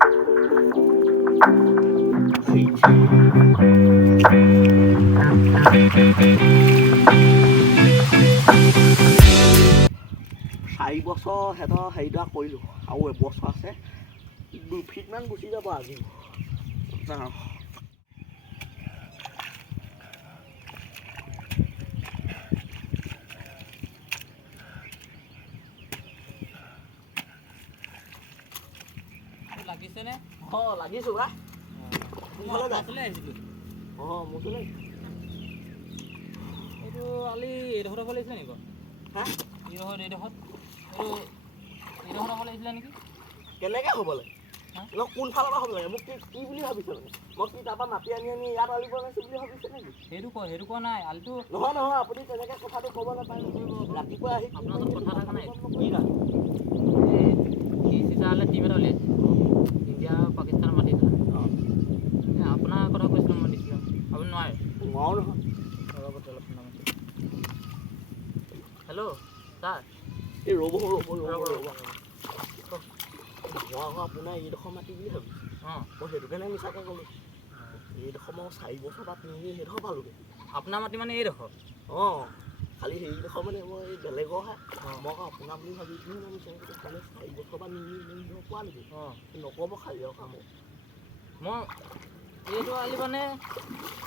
4 বছৰ সিহঁতৰ হেৰিটা কৰিলোঁ আৰু এবছৰ আছে 2 ফিটমান গুচি যাব আজি লাগিছেনে? অঁ লাগিছোঁ বা মই আছিলে আহিছিলোঁ। অঁ মোৰ চলে এইটো আলি এইডোখৰ হ'ব লাগিছিলে নেকি বাৰু? হা এইডোখৰত এইটো এইডোখৰ হ'ব লাগিছিলে নেকি? কেনেকৈ হ'ব লাগে ন কোনফালৰ পৰা হ'ব লাগে মোক কি বুলি ভাবিছে মানে মই কি তাৰপৰা মাটি আনি ইয়াত আলি বনাইছোঁ বুলি ভাবিছে নেকি সেইটো কোৱা নাই আলিটো নহয় আপুনি তেনেকৈ কথাটো ক'ব নাপায় ৰাতিপুৱা আহি আপোনাৰ ওচৰত কথা থকা নাই কি না সি চিচাৰলৈ টিম এটা উলিয়াইছে ইণ্ডিয়া আৰু পাকিস্তানৰ মাটি চলা আপোনাৰ কথা কৈছিলোঁ মই নিশ্চয় আপুনি নোৱাৰে নোৱাৰো নহয় ৰ'ব অলপ হেল্ল' ছাৰ এই ৰ'ব মই আকৌ আপোনাৰ এইডোখৰ মাটি বুলি ভাবিছোঁ অঁ মই সেইটো কাৰণে মিছাকৈ ক'লোঁ এইডোখৰ মই 4 বছৰ তাত নিদি সেইডোখৰ পালোগৈ আপোনাৰ মাটি মানে এইডোখৰ অঁ খালি সেইডোখৰ মানে মই এই বেলেগৰহে মই আকৌ আপোনাৰ বুলি ভাবিছিলোঁ মই মিছাকৈ খালি 4 বছৰ পৰা নিদি পোৱালোগৈ অঁ নক'ব খালি আৰু কামত মই এইটো আলি মানে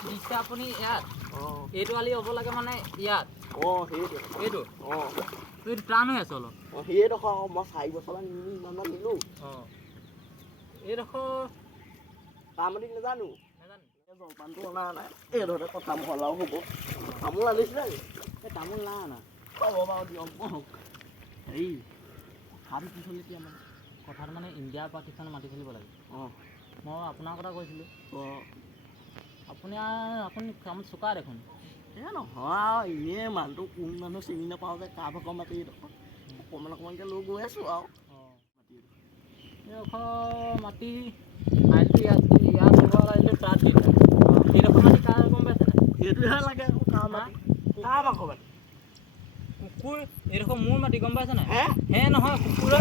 দিছে আপুনি ইয়াত অঁ এইটো আলি হ'ব লাগে মানে ইয়াত অঁ সেইটো এইটো অঁ এইটো টান হৈ আছে অলপ অঁ সেইডোখৰ আকৌ মই 4 বছৰ পৰা নিদি ইমানমান নিলোঁ অঁ এইডোখৰ তাৰ মাটি নাজানো নাজানো জলপানটো অনা নাই এইডোখৰতে কথা মহলাও হ'ব তামোল আনিছিলে নেকি এই তামোল নাই অনা হ'ব বাৰু দিয়ক হেৰি কথাটো কি চলি এতিয়া মানে কথাটো মানে ইণ্ডিয়া পাকিস্তানৰ মাটি খেলিব লাগে অঁ মই আপোনাৰ কথা কৈছিলোঁ অঁ আপুনি কামত চোকা দেখোন এই নহয় আৰু এনেই মানুহটো কোন মানুহ চিনি নাপাওঁ যে কাৰ ভাগৰ মাটি এইডোখৰ অকণমানকৈ লৈ গৈ আছোঁ আৰু অঁ এইডোখৰ মাটি আইলটো ইয়াত লগৰ আইলটো তাত দিলে এইডোখৰ মাটি কাৰ গম পাইছে নাই সেইটোহে লাগে আকৌ কাৰ মাটি কাৰ ভাগৰ মাটি কুকুৰ এইডোখৰ মোৰ মাটি গম পাইছে নাই হে হে নহয় কুকুৰ